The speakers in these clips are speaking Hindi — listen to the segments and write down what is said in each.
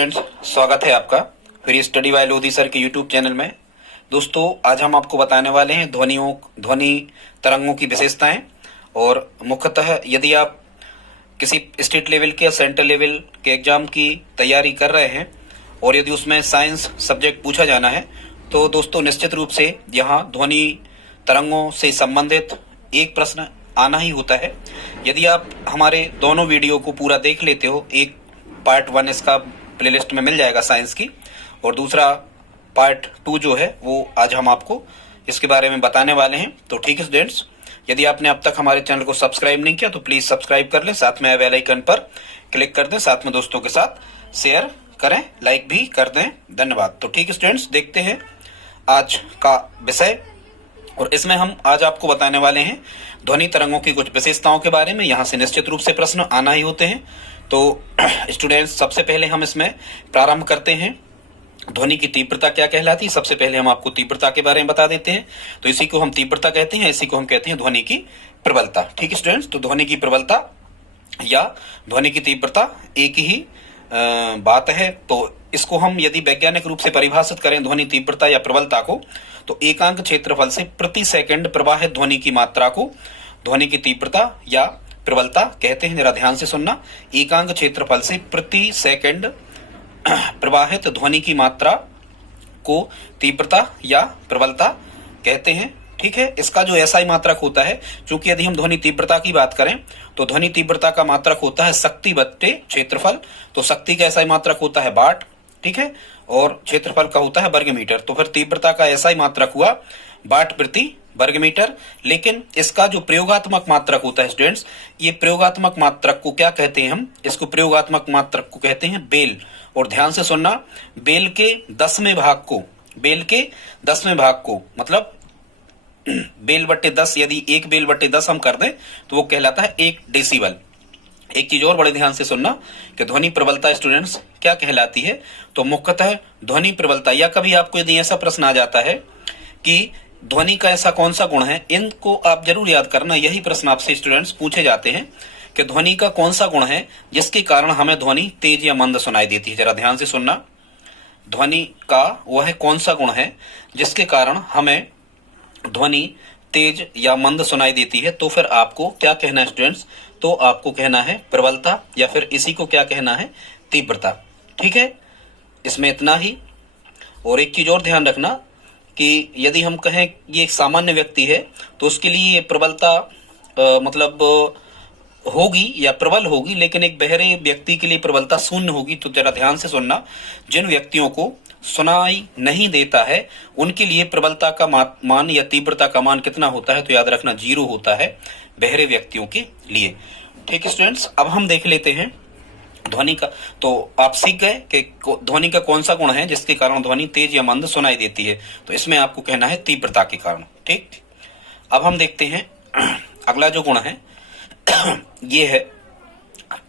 स्टूडेंट्स, स्वागत है आपका free study bye Lodhi sir के यूट्यूब चैनल में। दोस्तों, आज हम आपको बताने वाले हैं ध्वनि तरंगों की विशेषताएं। और मुख्यतः यदि आप किसी स्टेट लेवल के या सेंट्रल लेवल के एग्जाम की तैयारी कर रहे हैं और यदि उसमें साइंस सब्जेक्ट पूछा जाना है तो दोस्तों निश्चित रूप से यहाँ ध्वनि तरंगों से संबंधित एक प्रश्न आना ही होता है। यदि आप हमारे दोनों वीडियो को पूरा देख लेते हो, एक पार्ट 1 इसका प्लेलिस्ट में मिल जाएगा साइंस की, और दूसरा पार्ट 2 जो है वो आज हम आपको इसके बारे में बताने वाले हैं। तो ठीक है स्टूडेंट्स, यदि आपने अब तक हमारे चैनल को सब्सक्राइब नहीं किया तो प्लीज सब्सक्राइब कर लें, साथ में बेल आइकन पर क्लिक कर दें, साथ में दोस्तों के साथ शेयर करें, लाइक भी कर दें। धन्यवाद। तो ठीक है स्टूडेंट्स, देखते हैं आज का विषय, और इसमें हम आज आपको बताने वाले हैं ध्वनि तरंगों की कुछ विशेषताओं के बारे में। यहाँ से निश्चित रूप से प्रश्न आना ही होते हैं। तो स्टूडेंट्स, सबसे पहले हम इसमें प्रारंभ करते हैं। ध्वनि की तीव्रता क्या कहलाती है? सबसे पहले हम आपको तीव्रता के बारे में बता देते हैं। तो इसी को हम तीव्रता कहते हैं, इसी को हम कहते हैं ध्वनि की प्रबलता। ठीक है स्टूडेंट्स, तो ध्वनि की प्रबलता या ध्वनि की तीव्रता एक ही बात है। तो इसको हम यदि वैज्ञानिक रूप से परिभाषित करें ध्वनि तीव्रता या प्रबलता को, तो एकांक क्षेत्रफल से प्रति सेकंड प्रवाहित ध्वनि की मात्रा को ध्वनि की तीव्रता या प्रबलता कहते हैं। जरा ध्यान से सुनना, एकांक क्षेत्रफल से प्रति सेकंड प्रवाहित ध्वनि की मात्रा को तीव्रता या प्रबलता कहते हैं। ठीक है, इसका जो एसआई मात्रक होता है, क्योंकि यदि हम ध्वनि तीव्रता की बात करें तो ध्वनि तीव्रता का मात्रक होता है शक्ति बट्टे क्षेत्रफल। तो शक्ति का एसआई मात्रक होता है वाट, ठीक है, और क्षेत्रफल का होता है वर्ग मीटर। तो फिर तीव्रता का एसआई मात्रक हुआ वाट प्रति वर्ग मीटर। लेकिन इसका जो प्रयोगात्मक मात्रक होता है स्टूडेंट्स, ये प्रयोगात्मक मात्रक को क्या कहते हैं? हम इसको प्रयोगात्मक मात्रक को कहते हैं बेल। और ध्यान से सुनना, बेल के 10वें भाग को मतलब बेल बट्टे 10, यदि 1 बेल बट्टे 10 हम कर दें तो वो कहलाता है 1 डेसिबल। एक चीज और बड़े ध्यान से सुनना कि ध्वनि प्रबलता स्टूडेंट्स क्या कहलाती है। तो मुख्यतः ध्वनि प्रबलता, या कभी आपको यदि ऐसा प्रश्न आ जाता है कि ध्वनि का ऐसा कौन सा गुण है, इनको आप जरूर याद करना। यही प्रश्न आपसे स्टूडेंट्स पूछे जाते हैं कि ध्वनि का कौन सा गुण है जिसके कारण हमें ध्वनि तेज या मंद सुनाई देती है। जरा ध्यान से सुनना, ध्वनि का वह कौन सा गुण है जिसके कारण हमें ध्वनि तेज या मंद सुनाई देती है। तो फिर आपको क्या कहना है स्टूडेंट्स? तो आपको कहना है प्रबलता, या फिर इसी को क्या कहना है? तीव्रता। ठीक है, इसमें इतना ही। और एक चीज और ध्यान रखना कि यदि हम कहें ये एक सामान्य व्यक्ति है तो उसके लिए ये प्रबलता मतलब होगी या प्रबल होगी, लेकिन एक बहरे व्यक्ति के लिए प्रबलता शून्य होगी। तो जरा ध्यान से सुनना, जिन व्यक्तियों को सुनाई नहीं देता है उनके लिए प्रबलता का मान या तीव्रता का मान कितना होता है? तो याद रखना 0 होता है बहरे व्यक्तियों के लिए। ठीक है स्टूडेंट्स, अब हम देख लेते हैं ध्वनि का। तो आप सीख गए कि ध्वनि का कौन सा गुण है जिसके कारण ध्वनि तेज या मंद सुनाई देती है। तो इसमें आपको कहना है तीव्रता के कारण। ठीक, अब हम देखते हैं अगला जो गुण है ये है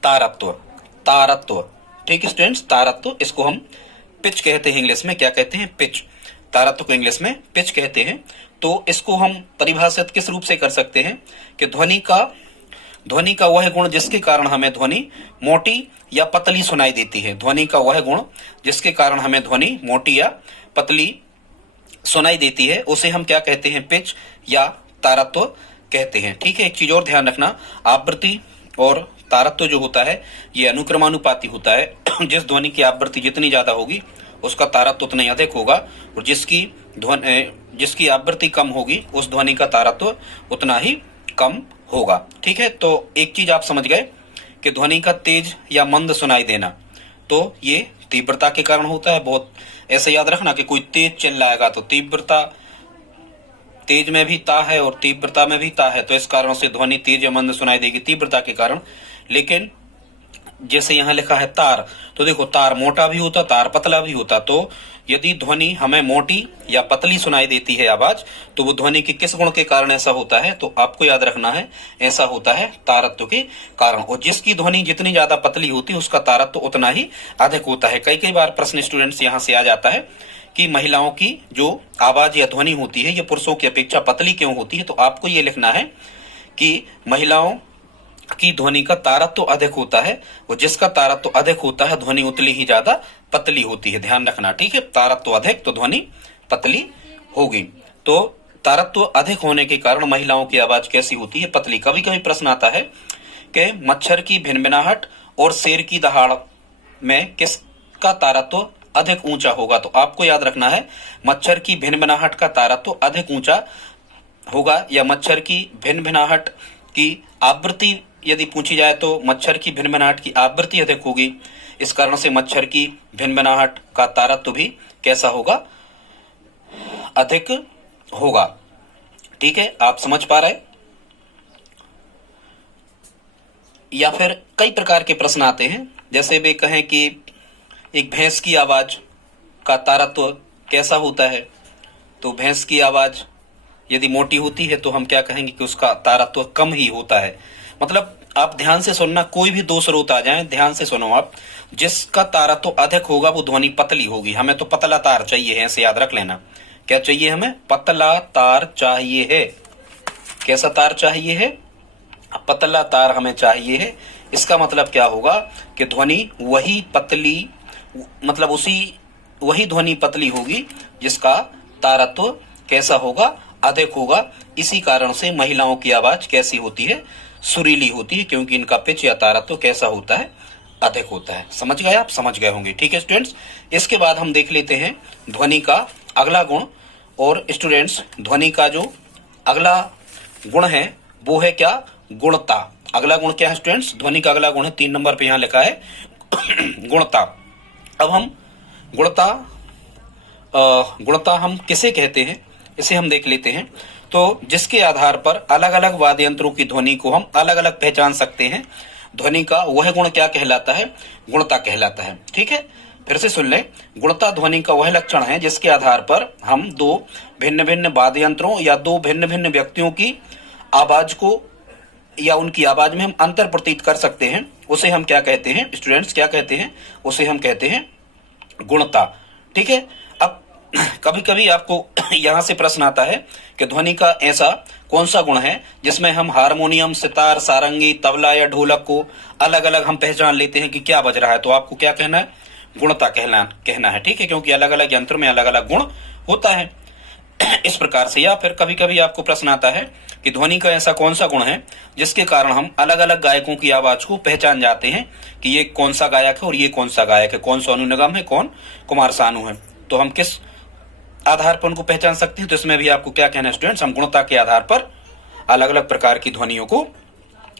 तारत्व। ठीक है स्टूडेंट्स, तारत्व, इसको हम पिच कहते हैं इंग्लिश में। क्या कहते हैं? पिच। तारत्व को इंग्लिश में पिच कहते हैं। तो इसको हम परिभाषित किस रूप से कर सकते हैं कि ध्वनि का वह गुण जिसके कारण हमें ध्वनि मोटी या पतली सुनाई देती है। ध्वनि का वह गुण जिसके कारण हमें ध्वनि मोटी या पतली सुनाई देती है उसे हम क्या कहते हैं? पिच या तारत्व कहते हैं। ठीक है, एक चीज और ध्यान रखना, आवृत्ति और तारत्व जो होता है ये अनुक्रमानुपाती होता है। जिस ध्वनि की आवृत्ति जितनी ज्यादा होगी उसका तारत्व उतना ही अधिक होगा, और जिसकी आवृत्ति कम होगी उस ध्वनि का तारत्व उतना ही कम होगा। ठीक है, तो एक चीज आप समझ गए कि ध्वनि का तेज या मंद सुनाई देना तो ये तीव्रता के कारण होता है। बहुत ऐसे याद रखना कि कोई तेज चिल्लाएगा तो तीव्रता, तेज में भी ता है और तीव्रता में भी ता है, तो इस कारण से ध्वनि तेज या मंद सुनाई देगी तीव्रता के कारण। लेकिन जैसे यहाँ लिखा है तार, तो देखो तार मोटा भी होता, तार पतला भी होता। तो यदि ध्वनि हमें मोटी या पतली सुनाई देती है आवाज, तो वो ध्वनि के किस गुण के कारण ऐसा होता है? तो आपको याद रखना है, ऐसा होता है तारत्व के कारण। और जिसकी ध्वनि जितनी ज्यादा पतली होती है उसका तारत्व उतना ही अधिक होता है। कई बार प्रश्न स्टूडेंट्स यहाँ से आ जाता है कि महिलाओं की जो आवाज या ध्वनि होती है ये पुरुषों की अपेक्षा पतली क्यों होती है? तो आपको ये लिखना है कि महिलाओं कि ध्वनि का तारत्व अधिक होता है, और जिसका तारत्व अधिक होता है ध्वनि उतनी ही ज्यादा पतली होती है। ध्यान रखना, ठीक है। तारत्व अधिक तो ध्वनि पतली होगी। तो तारत्व अधिक होने के कारण महिलाओं की आवाज कैसी होती है? पतली। कभी कभी प्रश्न आता है कि मच्छर की भिनभिनाहट और शेर की दहाड़ में किसका तारत्व अधिक ऊंचा होगा? तो आपको याद रखना है, मच्छर की भिनभिनाहट का तारत्व अधिक ऊंचा होगा, या मच्छर की भिनभिनाहट की आवृत्ति यदि पूछी जाए तो मच्छर की भिनभिनाहट की आवृत्ति अधिक होगी। इस कारण से मच्छर की भिनभिनाहट का तारत्व भी कैसा होगा? अधिक होगा। ठीक है, आप समझ पा रहे? या फिर कई प्रकार के प्रश्न आते हैं, जैसे वे कहें कि एक भैंस की आवाज का तारत्व कैसा होता है? तो भैंस की आवाज यदि मोटी होती है तो हम क्या कहेंगे कि उसका तारत्व कम ही होता है। मतलब आप ध्यान से सुनना, कोई भी दो स्रोत आ जाएं, ध्यान से सुनो आप। जिसका तारत्व अधिक होगा वो ध्वनि पतली होगी। हमें तो पतला तार चाहिए है, ऐसे याद रख लेना। क्या चाहिए हमें? पतला तार चाहिए है। कैसा तार चाहिए है? पतला तार हमें चाहिए है। इसका मतलब क्या होगा कि ध्वनि वही पतली, मतलब वही ध्वनि पतली होगी जिसका तारत्व कैसा होगा? अधिक होगा। इसी कारण से महिलाओं की आवाज कैसी होती है? सुरीली होती है, क्योंकि इनका पिच या तारत्व कैसा होता है? अधिक होता है। समझ गए? आप समझ गए होंगे। ठीक है स्टूडेंट्स, इसके बाद हम देख लेते हैं ध्वनि का अगला गुण। और स्टूडेंट्स, ध्वनि का जो अगला गुण है वो है क्या? गुणता। अगला गुण क्या है स्टूडेंट्स? ध्वनि का अगला गुण है, 3 नंबर पे यहाँ लिखा है गुणता। अब हम गुणता हम किसे कहते हैं, इसे हम देख लेते हैं। तो जिसके आधार पर अलग अलग वाद्य यंत्रों की ध्वनि को हम अलग अलग पहचान सकते हैं, ध्वनि का वह गुण क्या कहलाता है? गुणता कहलाता है। ठीक है, फिर से सुन लें। गुणता ध्वनि का वह लक्षण है जिसके आधार पर हम दो भिन्न भिन्न वाद्य यंत्रों या दो भिन्न भिन्न व्यक्तियों की आवाज को या उनकी आवाज में हम अंतर प्रतीत कर सकते हैं। उसे हम क्या कहते हैं स्टूडेंट्स? क्या कहते हैं? उसे हम कहते हैं गुणता। ठीक है। अब कभी कभी आपको यहाँ से प्रश्न आता है कि ध्वनि का ऐसा कौन सा गुण है जिसमें हम हारमोनियम, सितार, सारंगी, तबला या ढोलक को अलग अलग हम पहचान लेते हैं कि क्या बज रहा है? तो आपको क्या कहना है? गुणता कहना है। ठीक है, क्योंकि अलग अलग यंत्र में अलग अलग गुण होता है। इस प्रकार से। या फिर कभी कभी आपको प्रश्न आता है कि ध्वनि का ऐसा कौन सा गुण है जिसके कारण हम अलग अलग गायकों की आवाज को पहचान जाते हैं कि ये कौन सा गायक है और ये कौन सा गायक है, कौन सोनू निगम है, कौन कुमार सानू है। तो हम किस आधार पर उनको पहचान सकते हैं? तो इसमें भी आपको क्या कहना है स्टूडेंट्स? हम गुणता के आधार पर अलग अलग प्रकार की ध्वनियों को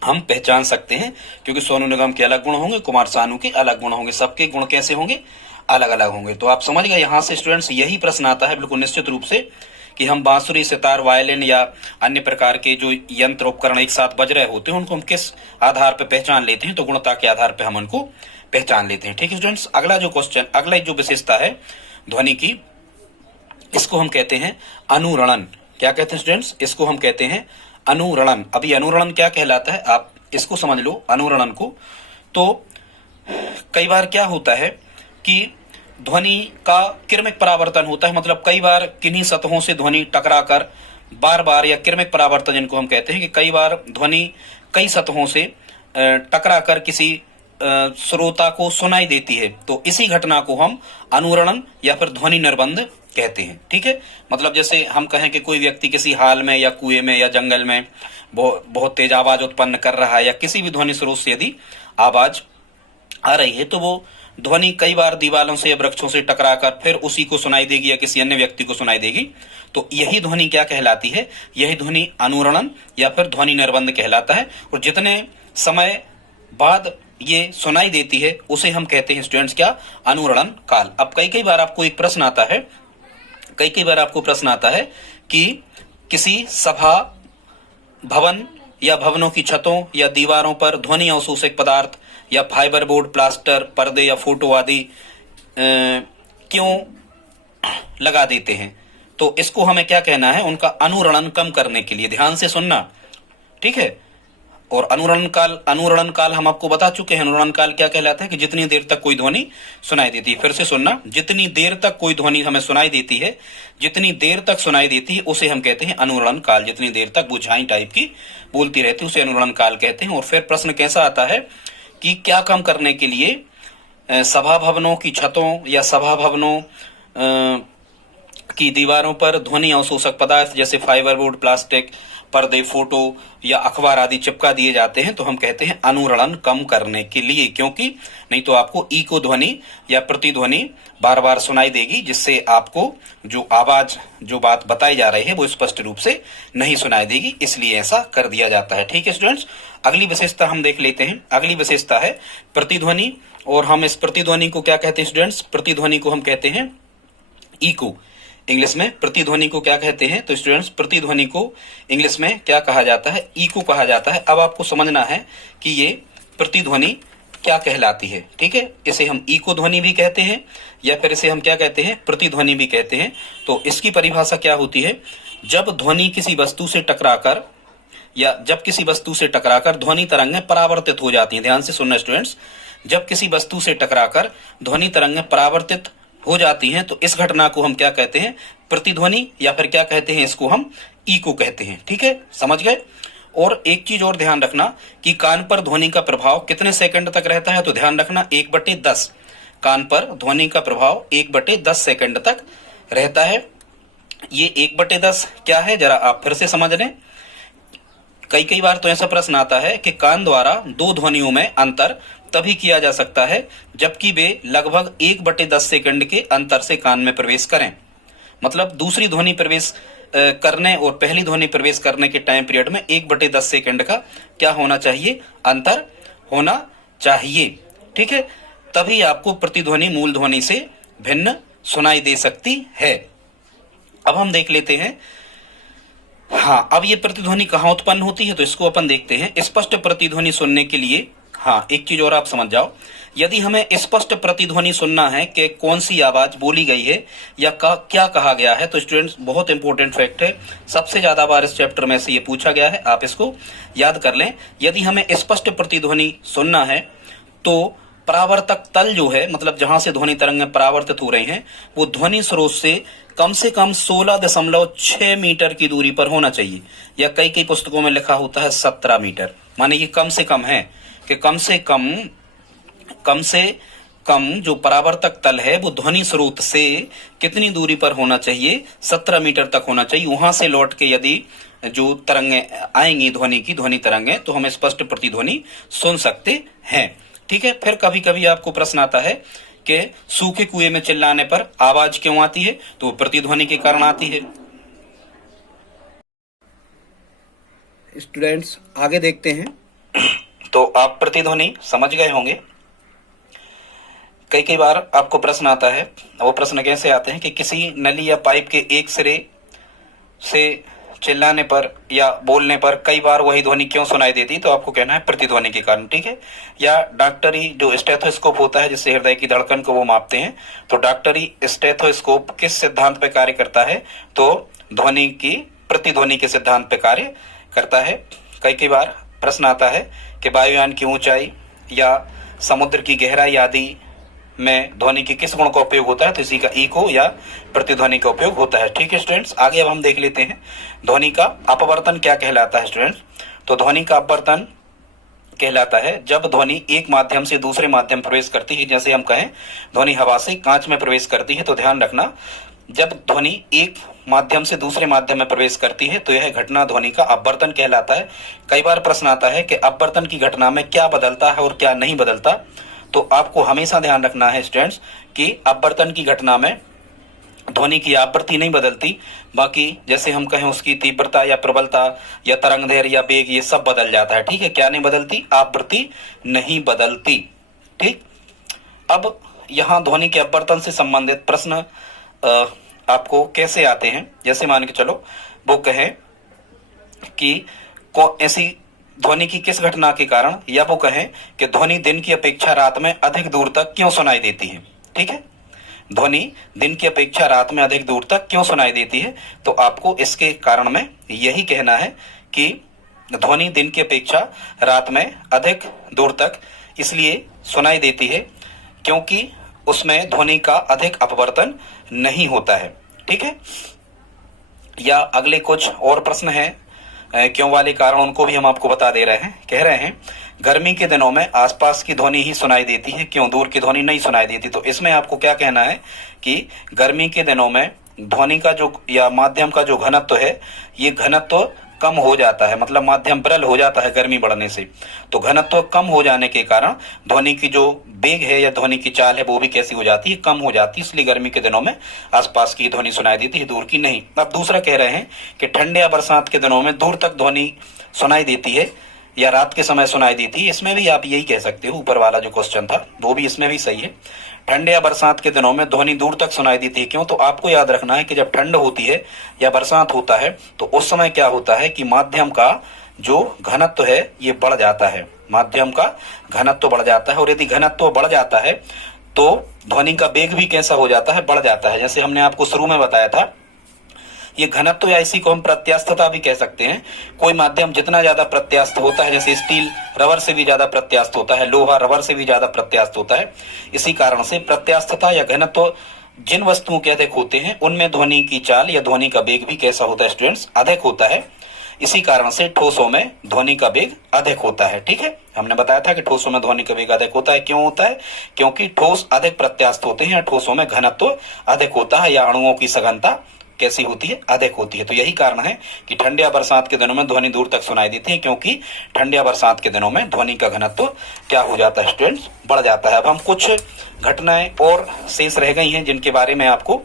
हम पहचान सकते हैं, क्योंकि सोनू निगम के अलग गुण होंगे, कुमार सानू के अलग गुण होंगे, सबके गुण कैसे होंगे? अलग अलग होंगे। तो आप समझ गए। यहाँ से स्टूडेंट्स यही प्रश्न आता है बिल्कुल निश्चित रूप से कि हम बांसुरी, सितार, वायलिन या अन्य प्रकार के जो यंत्र उपकरण एक साथ बज रहे होते हैं उनको हम किस आधार पर पहचान लेते हैं? तो गुणता के आधार पर हम उनको पहचान लेते हैं। ठीक है स्टूडेंट्स, अगला जो क्वेश्चन, अगला जो विशेषता है ध्वनि की, इसको हम कहते हैं अनुरणन। क्या कहते हैं स्टूडेंट्स? इसको हम कहते हैं अनुरणन। अभी अनुरणन क्या कहलाता है आप इसको समझ लो, अनुरणन को। तो कई बार क्या होता है कि ध्वनि का क्रमिक परावर्तन होता है, मतलब कई बार किन्हीं सतहों से ध्वनि टकराकर बार बार, या क्रमिक परावर्तन जिनको हम कहते हैं कि कई बार ध्वनि कई सतहों से टकराकर किसी श्रोता को सुनाई देती है। तो इसी घटना को हम अनुरणन या फिर ध्वनि निर्बंध कहते हैं। ठीक है, मतलब जैसे हम कहें कि कोई व्यक्ति किसी हाल में या कुएं में या जंगल में बहुत तेज आवाज उत्पन्न कर रहा है, या किसी भी ध्वनि स्रोत से यदि आवाज आ रही है तो वो ध्वनि कई बार दीवारों से या वृक्षों से टकराकर फिर उसी को सुनाई देगी या किसी अन्य व्यक्ति को सुनाई देगी। तो यही ध्वनि क्या कहलाती है? यही ध्वनि अनुरणन या फिर ध्वनि निर्बंध कहलाता है। और जितने समय बाद ये सुनाई देती है उसे हम कहते हैं स्टूडेंट्स क्या? अनुरणन काल। अब कई बार आपको एक प्रश्न आता है, कई बार आपको प्रश्न आता है कि किसी सभा, भवन या भवनों की छतों या दीवारों पर ध्वनि अवशोषक पदार्थ या फाइबर बोर्ड, प्लास्टर, पर्दे या फोटो आदि क्यों लगा देते हैं? तो इसको हमें क्या कहना है? उनका अनुरणन कम करने के लिए। ध्यान से सुनना, ठीक है। और अनुरणन काल हम आपको बता चुके हैं। अनुरणन काल क्या कहलाता है कि जितनी देर तक कोई ध्वनि सुनाई देती है, फिर से सुनना, जितनी देर तक कोई ध्वनि हमें सुनाई देती है, जितनी देर तक सुनाई देती है उसे हम कहते हैं अनुरणन काल। जितनी देर तक वो झाई टाइप की बोलती रहती है उसे अनुरणन काल कहते हैं। और फिर प्रश्न कैसा आता है कि क्या काम करने के लिए सभा भवनों की छतों या सभा भवनों की दीवारों पर ध्वनि अवशोषक पदार्थ जैसे फाइबर बोर्ड, प्लास्टिक, पर्दे, फोटो या अखबार आदि चिपका दिए जाते हैं? तो हम कहते हैं अनुरणन कम करने के लिए, क्योंकि नहीं तो आपको इको ध्वनि या प्रतिध्वनि बार बार सुनाई देगी, जिससे आपको जो आवाज, जो बात बताई जा रही है वो स्पष्ट रूप से नहीं सुनाई देगी, इसलिए ऐसा कर दिया जाता है। ठीक है स्टूडेंट्स, अगली विशेषता हम देख लेते हैं। अगली विशेषता है प्रतिध्वनि, और हम इस प्रतिध्वनि को क्या कहते हैं स्टूडेंट्स? प्रतिध्वनि को हम कहते हैं इको। इंग्लिश में प्रतिध्वनि को क्या कहते हैं? तो स्टूडेंट्स, प्रतिध्वनि को इंग्लिश में क्या कहा जाता है? इको कहा जाता है। अब आपको समझना है कि ये प्रतिध्वनि क्या कहलाती है। ठीक है, इसे हम इको ध्वनि भी कहते हैं या फिर इसे हम क्या कहते हैं? प्रतिध्वनि भी कहते हैं। तो इसकी परिभाषा क्या होती है? जब ध्वनि किसी वस्तु से टकराकर या जब किसी वस्तु से टकराकर ध्वनि तरंगें परावर्तित हो जाती हैं। ध्यान से सुनना स्टूडेंट्स, जब किसी वस्तु से टकराकर ध्वनि तरंगें परावर्तित हो जाती हैं तो इस घटना को हम क्या कहते हैं? प्रतिध्वनि, या फिर क्या कहते हैं? इसको हम इको कहते हैं। ठीक है, समझ गए? और एक चीज और ध्यान रखना कि कान पर ध्वनि का प्रभाव कितने सेकंड तक रहता है? तो ध्यान रखना 1/10। कान पर ध्वनि का प्रभाव 1/10 सेकंड तक रहता है। ये 1/10 क्या है, जरा आप फिर से समझ लें। कई बार तो ऐसा प्रश्न आता है कि कान द्वारा दो ध्वनियों में अंतर तभी किया जा सकता है जबकि वे लगभग 1/10 सेकंड के अंतर से कान में प्रवेश करें। मतलब दूसरी ध्वनि प्रवेश करने और पहली ध्वनि प्रवेश करने के टाइम पीरियड में 1/10 सेकंड का क्या होना चाहिए? अंतर होना चाहिए। ठीक है, तभी आपको प्रतिध्वनि मूल ध्वनि से भिन्न सुनाई दे सकती है। अब हम देख लेते हैं, हाँ, अब ये प्रतिध्वनि कहाँ उत्पन्न होती है? तो इसको अपन देखते हैं। स्पष्ट प्रतिध्वनि सुनने के लिए, हाँ, एक चीज और आप समझ जाओ, यदि हमें स्पष्ट प्रतिध्वनि सुनना है कि कौन सी आवाज बोली गई है या क्या कहा गया है, तो स्टूडेंट्स बहुत इंपॉर्टेंट फैक्ट है, सबसे ज्यादा बार इस चैप्टर में से ये पूछा गया है, आप इसको याद कर लें। यदि हमें स्पष्ट प्रतिध्वनि सुनना है तो परावर्तक तल जो है, मतलब जहां से ध्वनि तरंगें परावर्तित हो रही हैं, वो ध्वनि स्रोत से कम 16.6 मीटर की दूरी पर होना चाहिए, या कई पुस्तकों में लिखा होता है 17 मीटर। माने ये कम से कम है कि कम से कम जो परावर्तक तल है वो ध्वनि स्रोत से कितनी दूरी पर होना चाहिए? 17 मीटर तक होना चाहिए। वहां से लौट के यदि जो तरंगें आएंगी, ध्वनि तरंगें, तो हम स्पष्ट प्रतिध्वनि सुन सकते हैं। ठीक है, फिर कभी कभी आपको प्रश्न आता है कि सूखे कुएं में चिल्लाने पर आवाज क्यों आती है? तो वो प्रतिध्वनि के कारण आती है। स्टूडेंट्स आगे देखते हैं। तो आप प्रतिध्वनि समझ गए होंगे। कई बार आपको प्रश्न आता है, वो प्रश्न कैसे आते हैं कि किसी नली या पाइप के एक सिरे से चिल्लाने पर या बोलने पर कई बार वही ध्वनि क्यों सुनाई देती? तो आपको कहना है प्रतिध्वनि के कारण। ठीक है, या डॉक्टरी जो स्टेथोस्कोप होता है जिससे हृदय की धड़कन को वो मापते हैं, तो डॉक्टरी स्टेथोस्कोप किस सिद्धांत पे कार्य करता है? तो ध्वनि की प्रतिध्वनि के सिद्धांत पे कार्य करता है। कई बार प्रश्न आता है कि वायुयान की ऊंचाई या समुद्र की गहराई आदि में ध्वनि के किस गुण का उपयोग होता है? तो इसी का इको या प्रतिध्वनि का उपयोग होता है। ठीक है स्टूडेंट्स, आगे अब हम देख लेते हैं ध्वनि का अपवर्तन क्या कहलाता है स्टूडेंट्स। तो ध्वनि का अपवर्तन कहलाता है जब ध्वनि एक माध्यम से दूसरे माध्यम प्रवेश करती है। जैसे हम कहें ध्वनि हवा से कांच में प्रवेश करती है, तो ध्यान रखना जब ध्वनि एक माध्यम से दूसरे माध्यम में प्रवेश करती है तो यह घटना ध्वनि का अपवर्तन कहलाता है। कई बार प्रश्न आता है कि अपवर्तन की घटना में क्या बदलता है और क्या नहीं बदलता। तो आपको हमेशा ध्यान रखना है स्टूडेंट्स कि अपवर्तन की घटना में ध्वनि की आवृत्ति नहीं बदलती, बाकी जैसे हम कहें उसकी तीव्रता या प्रबलता या तरंगदैर्घ्य या वेग ये सब बदल जाता है। ठीक है, क्या नहीं बदलती? आवृत्ति नहीं बदलती। ठीक, अब यहाँ ध्वनि के अपवर्तन से संबंधित प्रश्न आपको कैसे आते हैं? जैसे मान के चलो वो कहे कि ऐसी ध्वनि की किस घटना के कारण, या वो कहें कि ध्वनि दिन की अपेक्षा रात में अधिक दूर तक क्यों सुनाई देती है। ठीक है, ध्वनि दिन की अपेक्षा रात में अधिक दूर तक क्यों सुनाई देती है? तो आपको इसके कारण में यही कहना है कि ध्वनि दिन की अपेक्षा रात में अधिक दूर तक इसलिए सुनाई देती है क्योंकि उसमें ध्वनि का अधिक अपवर्तन नहीं होता है। ठीक है, या अगले कुछ और प्रश्न हैं क्यों वाले कारण, उनको भी हम आपको बता दे रहे हैं। कह रहे हैं गर्मी के दिनों में आसपास की ध्वनि ही सुनाई देती है, क्यों दूर की ध्वनि नहीं सुनाई देती। तो इसमें आपको क्या कहना है कि गर्मी के दिनों में ध्वनि का जो या माध्यम का जो घनत्व है, ये घनत्व कम हो जाता है, मतलब माध्यम विरल हो जाता है गर्मी बढ़ने से। तो घनत्व कम हो जाने के कारण ध्वनि की जो वेग है या ध्वनि की चाल है वो भी कैसी हो जाती है, कम हो जाती है। इसलिए गर्मी के दिनों में आसपास की ध्वनि सुनाई देती है, दूर की नहीं। अब दूसरा कह रहे हैं कि ठंड या बरसात के दिनों में दूर तक ध्वनि सुनाई देती है या रात के समय सुनाई देती है। इसमें भी आप यही कह सकते हो, ऊपर वाला जो क्वेश्चन था वो भी इसमें भी सही है। ठंड या बरसात के दिनों में ध्वनि दूर तक सुनाई देती है, क्यों? तो आपको याद रखना है कि जब ठंड होती है या बरसात होता है तो उस समय क्या होता है कि माध्यम का जो घनत्व है ये बढ़ जाता है, माध्यम का घनत्व बढ़ जाता है। और यदि घनत्व बढ़ जाता है तो ध्वनि का वेग भी कैसा हो जाता है, बढ़ जाता है। जैसे हमने आपको शुरू में बताया था, ये घनत्व या इसी को हम प्रत्यास्थता भी कह सकते हैं। कोई माध्यम जितना ज्यादा प्रत्यास्थ होता है, जैसे स्टील रबर से भी ज्यादा प्रत्यास्थ होता है, लोहा रबर से भी ज्यादा प्रत्यास्थ होता है। इसी कारण से प्रत्यास्थता या घनत्व जिन वस्तुओं के अधिक होते हैं उनमें ध्वनि की चाल या ध्वनि का वेग भी कैसा होता है स्टूडेंट्स, अधिक होता है। इसी कारण से ठोसों में ध्वनि का वेग अधिक होता है। ठीक है, हमने बताया था कि ठोसों में ध्वनि का वेग अधिक होता है। क्यों होता है? क्योंकि ठोस अधिक प्रत्यास्थ होते हैं, ठोसों में घनत्व अधिक होता है या अणुओं की सघनता कैसी होती है, अधिक होती है। तो यही कारण है कि ठंड या बरसात के दिनों में ध्वनि दूर तक सुनाई देती है, क्योंकि ठंड या बरसात के दिनों में ध्वनि का घनत्व क्या हो जाता है स्टूडेंट्स, बढ़ जाता है। अब हम कुछ घटनाएं और शेष रह गई हैं जिनके बारे में आपको,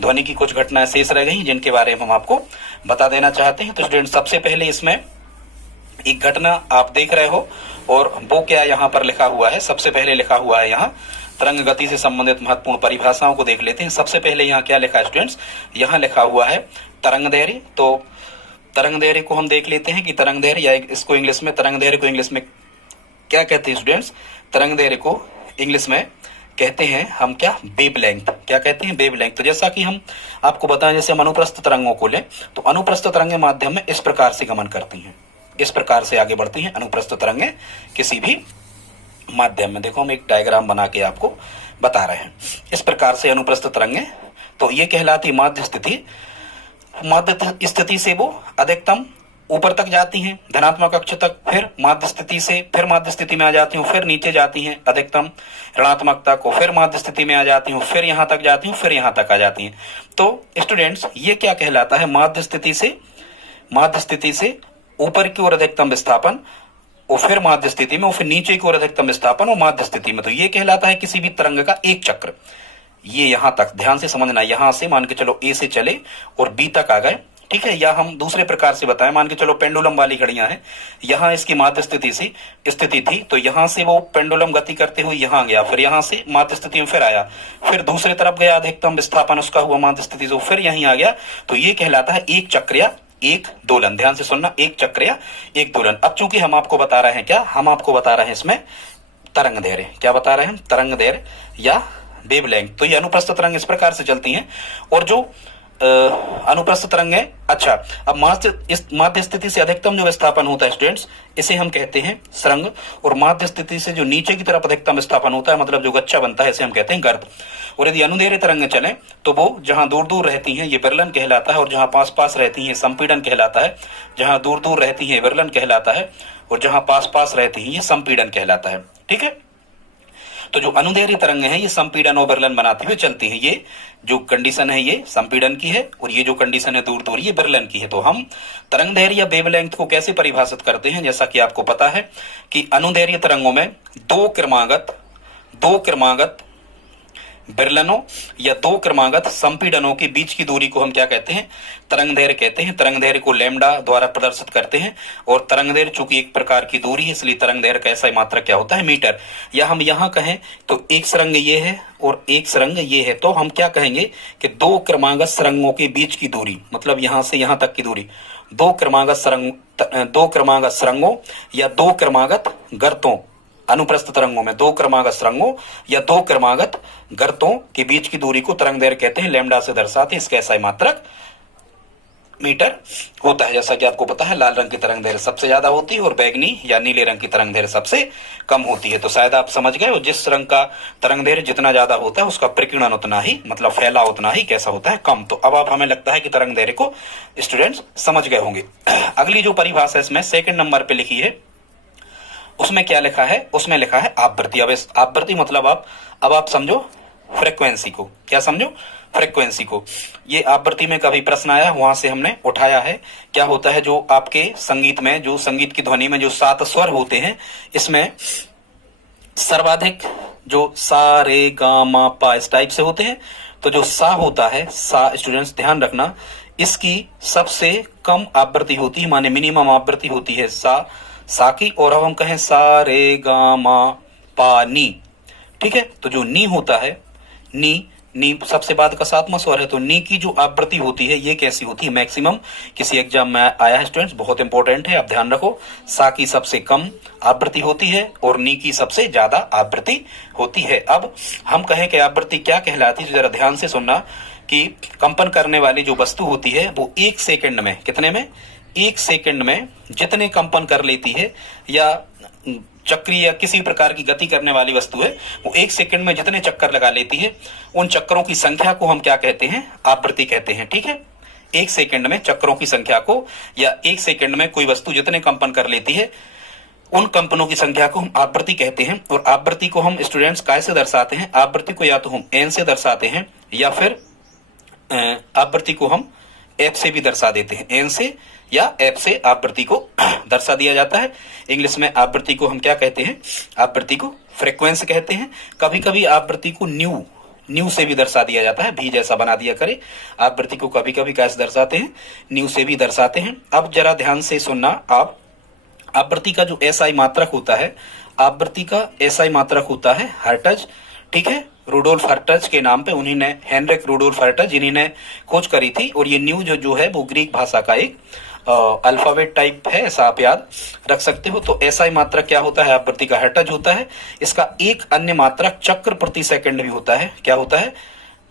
ध्वनि की कुछ घटनाएं शेष रह गई जिनके बारे में हम आपको बता देना चाहते हैं। तो स्टूडेंट सबसे पहले इसमें एक घटना आप देख रहे हो और वो क्या यहाँ पर लिखा हुआ है, सबसे पहले लिखा हुआ है यहाँ तरंग गति से संबंधित महत्वपूर्ण परिभाषाओं को देख लेते हैं। सबसे पहले यहाँ क्या लिखा है स्टूडेंट्स, यहाँ लिखा हुआ है तरंग दैर्घ्य। तो तरंग दैर्घ्य को हम देख लेते हैं कि तरंग दैर्घ्य या इसको इंग्लिश में तरंग दैर्घ्य को इंग्लिश में क्या कहते हैं स्टूडेंट्स, तरंग दैर्घ्य को इंग्लिश में कहते हैं हम क्या, वेवलेंथ। क्या कहते हैं, वेवलेंथ। तो जैसा कि हम आपको बताएं, जैसे हम अनुप्रस्थ तरंगों को लें तो अनुप्रस्थ तरंगें माध्यम में इस प्रकार से गमन करती हैं, इस प्रकार से आगे बढ़ती हैं अनुप्रस्थ तरंगें किसी भी माध्यम में। देखो हम एक डायग्राम बना के आपको बता रहे हैं, इस प्रकार से अनुप्रस्थ तरंगें। तो ये कहलाती माध्य स्थिति। माध्य स्थिति से वो अधिकतम ऊपर तक जाती हैं, धनात्मक अक्ष तक, फिर माध्य स्थिति से फिर माध्य स्थिति में आ जाती हूँ, फिर नीचे जाती हैं अधिकतम ऋणात्मक तक को, फिर माध्य स्थिति में आ जाती हूँ, फिर यहाँ तक जाती हूँ, फिर यहाँ तक आ जाती हैं। तो स्टूडेंट्स ये क्या कहलाता है, माध्य स्थिति से ऊपर की ओर अधिकतम विस्थापन और फिर माध्य स्थिति में और फिर नीचे की ओर अधिकतम विस्थापन और माध्य स्थिति में। तो ये कहलाता है किसी भी तरंग का एक चक्र। ये यहाँ तक ध्यान से समझना, यहाँ से मान के चलो ए से चले और बी तक आ गए, ठीक है। या हम दूसरे प्रकार से बताएं, मान के चलो पेंडुलम वाली घड़ियां हैं, यहाँ इसकी माध्य स्थिति थी, तो यहाँ से वो पेंडुलम गति करते हुए यहाँ गया, फिर यहाँ से माध्य स्थिति में फिर आया, फिर दूसरे तरफ गया, अधिकतम विस्थापन उसका हुआ माध्य स्थिति से, फिर यहीं आ गया। तो ये कहलाता है एक चक्र या एक दोलन। ध्यान से सुनना, एक चक्र या एक दोलन। अब चूंकि हम आपको बता रहे हैं क्या, हम आपको बता रहे हैं इसमें तरंग दैर्घ्य। क्या बता रहे हैं, तरंग दैर्घ्य या वेवलेंथ। तो ये अनुप्रस्थ तरंग इस प्रकार से चलती हैं। और जो अनुप्रस्थ तरंगें, अच्छा अब माध्य स्थिति से अधिकतम जो विस्थापन होता है स्टूडेंट्स, इसे हम कहते हैं सरंग। और माध्य स्थिति से जो नीचे की तरफ अधिकतम विस्थापन होता है, मतलब जो गच्चा बनता है, इसे हम कहते हैं गर्त। और यदि अनुदैर्घ्य तरंगें चलें तो वो जहां दूर दूर रहती हैं ये विरलन कहलाता है, और जहां पास पास रहती हैं संपीड़न कहलाता है। जहां दूर दूर रहती हैं विरलन कहलाता है, और जहां पास पास रहती हैं ये संपीड़न कहलाता है, ठीक है। तो जो अनुदैर्घ्य तरंगें हैं ये संपीड़न और विरलन बनाते हुए चलती हैं। ये जो कंडीशन है ये संपीड़न की है, और ये जो कंडीशन है दूर दूर ये विरलन की है। तो हम तरंग दैर्घ्य या वेवलेंथ को कैसे परिभाषित करते हैं, जैसा कि आपको पता है कि अनुदैर्घ्य तरंगों में दो क्रमागत विरलनों या दो क्रमागत संपीड़नों के बीच की दूरी को हम क्या कहते हैं, तरंग दैर्घ्य कहते हैं। तरंग दैर्घ्य को लैम्डा द्वारा प्रदर्शित करते हैं, और तरंग दैर्घ्य चूंकि एक प्रकार की दूरी है इसलिए तरंग दैर्घ्य का ऐसा मात्रक क्या होता है, मीटर। या हम यहाँ कहें तो एक सरंग ये है और एक सरंग ये है, तो हम क्या कहेंगे कि दो क्रमागत सरंगों के बीच की दूरी, मतलब यहाँ से यहाँ तक की दूरी, दो क्रमागत सरंगों या दो क्रमागत गर्तों, अनुप्रस्थ तरंगों में दो क्रमागत सरंगों या दो क्रमागत गर्तों के बीच की दूरी को तरंग दैर्घ्य कहते हैं, लैम्डा से दर्शाते हैं। इसका ऐसा मात्रक मीटर होता है। जैसा कि आपको पता है, लाल रंग की तरंग दैर्घ्य सबसे ज्यादा होती है और बैगनी या नीले रंग की तरंग दैर्घ्य सबसे कम होती है। तो शायद आप समझ गए, और जिस रंग का तरंग दैर्घ्य जितना ज्यादा होता है उसका प्रकीर्णन उतना ही, मतलब फैलाव उतना ही कैसा होता है, कम। तो अब आप, हमें लगता है कि तरंग दैर्घ्य को स्टूडेंट्स समझ गए होंगे। अगली जो परिभाषा इसमें सेकंड नंबर पे लिखी है, उसमें क्या लिखा है? उसमें लिखा है आवृत्ति। अब इस आवृत्ति मतलब अब आप समझो फ्रीक्वेंसी को। क्या समझो? फ्रीक्वेंसी को। ये आवृत्ति में कभी प्रश्न आया, वहां से हमने उठाया है। क्या होता है, जो आपके संगीत में, जो संगीत की ध्वनि में जो 7 स्वर होते हैं, इसमें सर्वाधिक जो सा रे गा मा पा इस टाइप से होते हैं। तो जो सा होता है, सा स्टूडेंट्स ध्यान रखना, इसकी सबसे कम आवृत्ति होती है, माने मिनिमम आवृत्ति होती है सा की। और अब हम कहें सा रे गा मा पा नी, ठीक है। तो जो नी होता है, नी सबसे बाद का 7वां स्वर है, तो नी की जो आवृत्ति होती है ये कैसी होती है? मैक्सिमम। किसी एग्जाम में आया है स्टूडेंट्स, बहुत इंपॉर्टेंट है, आप ध्यान रखो। सा की सबसे कम आवृत्ति होती है और नी की सबसे ज्यादा आवृत्ति होती है। अब हम कहें कि आवृत्ति क्या कहलाती है, जरा ध्यान से सुनना, कि कंपन करने वाली जो वस्तु होती है वो 1 सेकंड में, कितने में? 1 सेकंड में जितने कंपन कर लेती है, या चक्री या किसी प्रकार की गति करने वाली वस्तु है, वो 1 सेकंड में जितने चक्कर लगा लेती है, उन चक्करों की संख्या को हम क्या कहते हैं? आवृत्ति कहते हैं, ठीक है। 1 सेकंड में चक्करों की संख्या को, या 1 सेकंड में कोई वस्तु जितने कंपन कर लेती है, उन कंपनों की संख्या को हम आवृत्ति कहते हैं। और आवृत्ति को हम स्टूडेंट्स कैसे दर्शाते हैं? आवृत्ति को या तो हम एन से दर्शाते हैं, या फिर आवृत्ति को हम एफ से भी दर्शा देते हैं। एन से या एफ से आवृत्ति को दर्शा दिया जाता है। इंग्लिश में आवृत्ति को हम क्या कहते हैं? आवृत्ति को फ्रीक्वेंसी कहते हैं। कभी कभी आवृत्ति को न्यू से भी दर्शा दिया जाता है, भी जैसा बना दिया करे। आवृत्ति को कभी कभी कैसे दर्शाते हैं? न्यू से भी दर्शाते हैं। अब जरा ध्यान से सुनना आप, आवृत्ति का जो एसआई मात्रक होता है, आवृत्ति का एसआई मात्रक होता है हर्ट्ज, ठीक है। रूडोल्फ हर्ट्ज के नाम पे, उन्हीं ने, हेनरिक रूडोल्फ हर्ट्ज, इन्हीं ने खोज करी थी। और ये न्यू जो है वो ग्रीक भाषा का एक अल्फाबेट टाइप है, ऐसा आप याद रख सकते हो। तो एसआई मात्रक क्या होता है? आवृत्ति का हर्ट्ज होता है। इसका एक अन्य मात्रक चक्र प्रति सेकंड भी होता है। क्या होता है?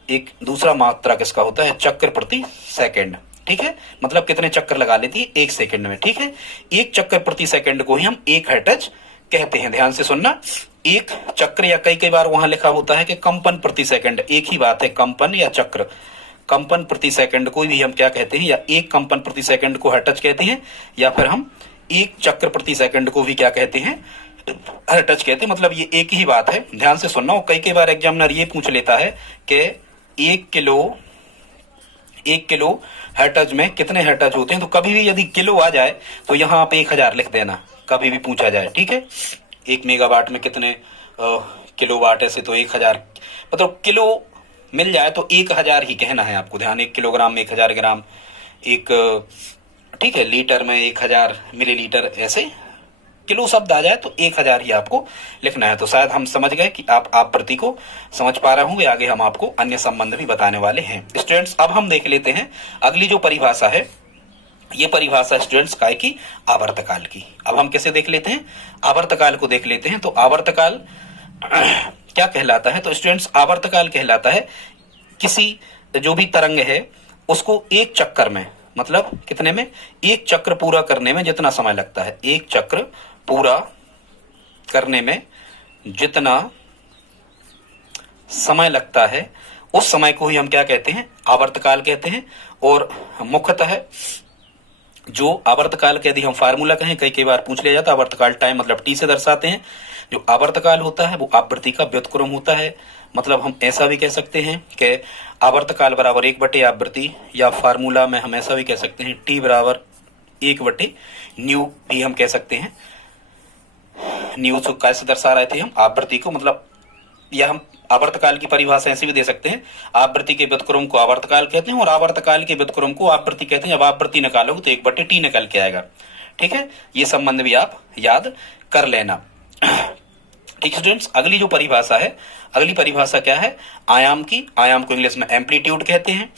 एक दूसरा मात्रक इसका होता है चक्र प्रति सेकंड, ठीक है। मतलब कितने चक्कर लगा लेती है? 1 सेकंड में, ठीक है। 1 चक्कर प्रति सेकंड को ही हम 1 हर्ट्ज कहते हैं। ध्यान से सुनना, 1 चक्र, या कई बार वहां लिखा होता है कि कंपन प्रति सेकंड, एक ही बात है, कंपन या चक्र। कंपन प्रति सेकंड को भी हम क्या कहते हैं? या 1 कंपन प्रति सेकंड को हर्ट्ज कहते हैं, या फिर हम 1 चक्र प्रति सेकंड को भी क्या कहते हैं? हर्ट्ज कहते हैं। मतलब ये एक ही बात है, ध्यान से सुनना। और कई बार एग्जामिनर ये पूछ लेता है कि 1 किलो हर्ट्ज में कितने हर्ट्ज होते हैं। तो कभी भी यदि किलो आ जाए तो यहाँ आप 1000 लिख देना, कभी भी पूछा जाए, ठीक है। 1 मेगावाट में कितने किलोवाट, ऐसे तो 1000, मतलब किलो मिल जाए तो 1000 ही कहना है आपको। ध्यान, 1 किलोग्राम में 1000 ग्राम, एक, ठीक है, लीटर में 1000 मिलीलीटर, ऐसे किलो शब्द आ जाए तो 1000 ही आपको लिखना है। तो शायद हम समझ गए कि आप आवृत्ति को समझ पा रहे होंगे। आगे हम आपको अन्य संबंध भी बताने वाले हैं स्टूडेंट्स। अब हम देख लेते हैं अगली जो परिभाषा है, ये परिभाषा स्टूडेंट्स काय की? आवर्तकाल की। अब हम कैसे देख लेते हैं? आवर्तकाल को देख लेते हैं। तो आवर्तकाल क्या कहलाता है? तो स्टूडेंट्स, आवर्तकाल कहलाता है किसी जो भी तरंग है उसको 1 चक्कर में, मतलब कितने में? 1 चक्र पूरा करने में जितना समय लगता है, 1 चक्र पूरा करने में जितना समय लगता है, उस समय को ही हम क्या कहते हैं? आवर्तकाल कहते हैं। और मुख्यतः जो आवर्तकाल के यदि हम फार्मूला कहें, कई बार पूछ लिया जाता है, आवर्तकाल टाइम मतलब टी से दर्शाते हैं। जो आवर्तकाल होता है वो आवृत्ति का व्युत्क्रम होता है। मतलब हम ऐसा भी कह सकते हैं कि आवर्तकाल बराबर 1 बटे आवृत्ति, या फार्मूला में हम ऐसा भी कह सकते हैं टी बराबर 1 बटे न्यू भी हम कह सकते हैं। न्यू को कैसे दर्शा रहे थे हम? आवृत्ति को, मतलब, या हम आवर्तकाल की परिभाषा ऐसे भी दे सकते हैं, आवृत्ति के व्युत्क्रम को आवर्तकाल कहते हैं और आवर्तकाल के व्युत्क्रम को आवृत्ति कहते हैं। जब आवृत्ति निकालोगे तो 1 बटे टी निकल के आएगा, ठीक है। ये संबंध भी आप याद कर लेना, ठीक स्टूडेंट्स। अगली जो परिभाषा है, अगली परिभाषा क्या है? आयाम की। आयाम को इंग्लिश में एम्पलीट्यूड कहते हैं,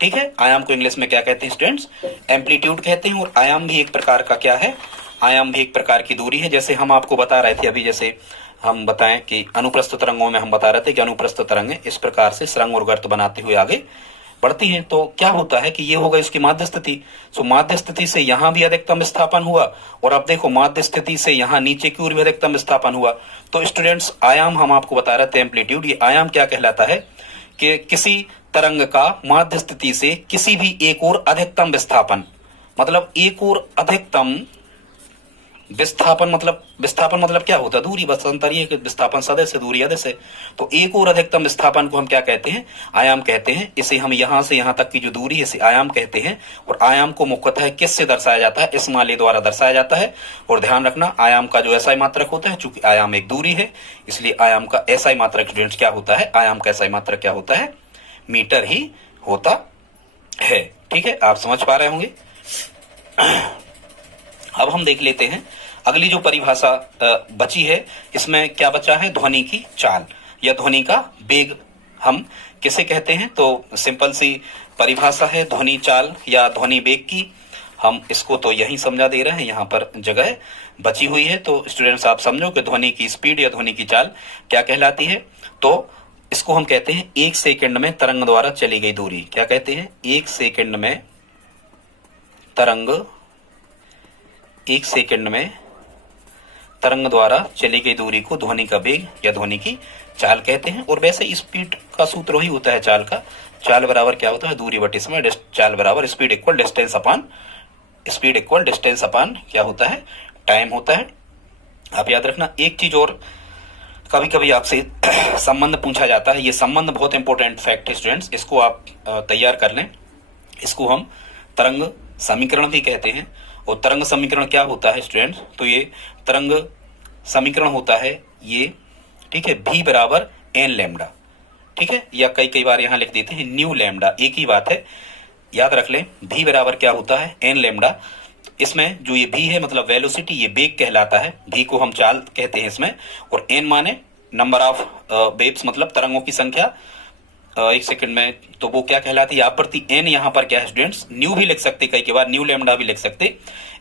ठीक है। आयाम को इंग्लिश में क्या कहते हैं स्टूडेंट्स? एम्पलीट्यूड कहते हैं। और आयाम भी एक प्रकार का क्या है? आयाम भी एक प्रकार की दूरी है। जैसे हम आपको बता रहे थे अभी, जैसे हम बताएं कि अनुप्रस्थ तरंगों में हम बता रहे थे कि अनुप्रस्थ तरंगें इस प्रकार से सुरंग और गर्त बनाते हुए आगे बढ़ती हैं। तो क्या होता है कि ये होगा इसकी माध्य स्थिति। सो माध्य स्थिति से यहां भी अधिकतम विस्थापन हुआ, और अब देखो माध्य स्थिति से यहां नीचे की ओर भी अधिकतम विस्थापन हुआ। तो स्टूडेंट्स, आयाम हम आपको बता रहे थे एम्पलीट्यूड, ये आयाम क्या कहलाता है कि किसी तरंग का माध्य स्थिति से किसी भी एक ओर अधिकतम विस्थापन, मतलब एक ओर अधिकतम विस्थापन, मतलब क्या होता है, दूरी। बस अंतर ये है कि विस्थापन सदैव से दूरी अदे से। तो एक और अधिकतम विस्थापन को हम क्या कहते हैं, आयाम कहते हैं। इसे हम यहां से यहां तक की जो दूरी है इसे आयाम कहते हैं। और आयाम को मुख्यतः किससे दर्शाया जाता है, इस माले द्वारा दर्शाया जाता है। और ध्यान रखना, आयाम का जो एसआई मात्रक होता है, चूंकि आयाम एक दूरी है इसलिए आयाम का एसआई मात्रक स्टूडेंट्स क्या होता है, आयाम का एसआई मात्रक क्या होता है, मीटर ही होता है। ठीक है, आप समझ पा रहे होंगे। अब हम देख लेते हैं अगली जो परिभाषा बची है, इसमें क्या बचा है, ध्वनि की चाल या ध्वनि का वेग हम किसे कहते हैं। तो सिंपल सी परिभाषा है ध्वनि चाल या ध्वनि वेग की। हम इसको तो यही समझा दे रहे हैं, यहाँ पर जगह बची हुई है। तो स्टूडेंट्स आप समझो कि ध्वनि की स्पीड या ध्वनि की चाल क्या कहलाती है। तो इसको हम कहते हैं 1 सेकंड में तरंग द्वारा चली गई दूरी। क्या कहते हैं, 1 सेकंड में तरंग, 1 सेकंड में तरंग द्वारा चली गई दूरी को ध्वनि का वेग या ध्वनि की चाल कहते हैं। और वैसे स्पीड का सूत्र वही होता है चाल का। चाल बराबर क्या होता है, दूरी बटे समय। चाल बराबर speed equal distance upon, speed equal distance upon क्या होता है, टाइम होता है। आप याद रखना एक चीज और, कभी कभी आपसे संबंध पूछा जाता है। ये संबंध बहुत इंपॉर्टेंट फैक्ट है स्टूडेंट्स, इसको आप तैयार कर लें। इसको हम तरंग समीकरण भी कहते हैं। और तरंग समीकरण क्या होता है स्टूडेंट्स, तो ये तरंग समीकरण होता है ये, ठीक है, v बराबर एन लैम्डा, ठीक है, या कई बार यहां लिख देते हैं न्यू लैम्डा, एक ही बात है, याद रख लें। v बराबर क्या होता है, एन लैम्डा। इसमें जो ये v है मतलब वेलोसिटी, ये वेग कहलाता है। v को हम चाल कहते हैं इसमें। और n माने नंबर ऑफ वेव्स, मतलब तरंगों की संख्या 1 सेकंड में, तो वो क्या कहलाती है, आवृत्ति। n यहाँ पर क्या है स्टूडेंट्स, न्यू भी लिख सकते, कई बार न्यू लैम्डा भी लिख सकते।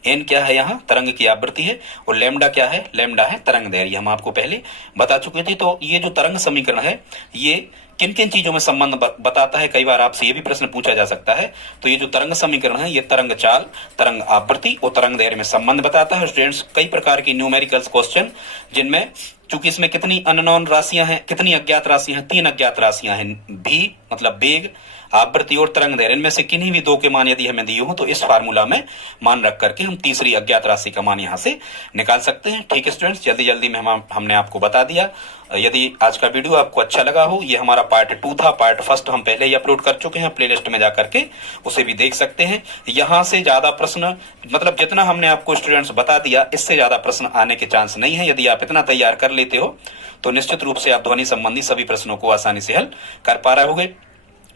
n क्या है, यहाँ तरंग की आवृत्ति है। और लैम्डा क्या है, लैम्डा है तरंग दैर्घ्य, हम आपको पहले बता चुके थे। तो ये जो तरंग समीकरण है ये किन किन चीजों में संबंध बताता है, कई बार आपसे ये भी प्रश्न पूछा जा सकता है। तो ये जो तरंग समीकरण है ये तरंग चाल, तरंग आवृत्ति और तरंग दैर्घ्य में संबंध बताता है स्टूडेंट्स। कई प्रकार की न्यूमेरिकल्स क्वेश्चन, जिनमें चूंकि इसमें कितनी अननोन राशियां हैं, कितनी अज्ञात राशियां हैं, 3 अज्ञात राशियां हैं, भी मतलब वेग, आवृत्ति और तरंग दैर्घ्य, इनमें से किन्हीं भी 2 के मान यदि हमें दिए हो तो इस फार्मूला में मान रख करके हम तीसरी अज्ञात राशि का मान यहाँ से निकाल सकते हैं। ठीक है स्टूडेंट्स, जल्दी जल्दी में हमने आपको बता दिया। यदि आज का वीडियो आपको अच्छा लगा हो, ये हमारा पार्ट 2 था। पार्ट 1 हम पहले ही अपलोड कर चुके हैं, प्लेलिस्ट में जाकर के उसे भी देख सकते हैं। यहाँ से ज्यादा प्रश्न, मतलब जितना हमने आपको स्टूडेंट्स बता दिया, इससे ज्यादा प्रश्न आने के चांस नहीं है। यदि आप इतना तैयार कर लेते हो तो निश्चित रूप से आप ध्वनि संबंधी सभी प्रश्नों को आसानी से हल कर पा रहे होगे।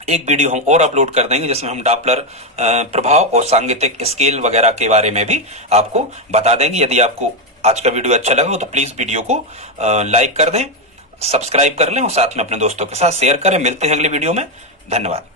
एक वीडियो हम और अपलोड कर देंगे जिसमें हम डॉपलर प्रभाव और सांगीतिक स्केल वगैरह के बारे में भी आपको बता देंगे। यदि आपको आज का वीडियो अच्छा लगा हो तो प्लीज वीडियो को लाइक कर दें, सब्सक्राइब कर लें और साथ में अपने दोस्तों के साथ शेयर करें। मिलते हैं अगले वीडियो में, धन्यवाद।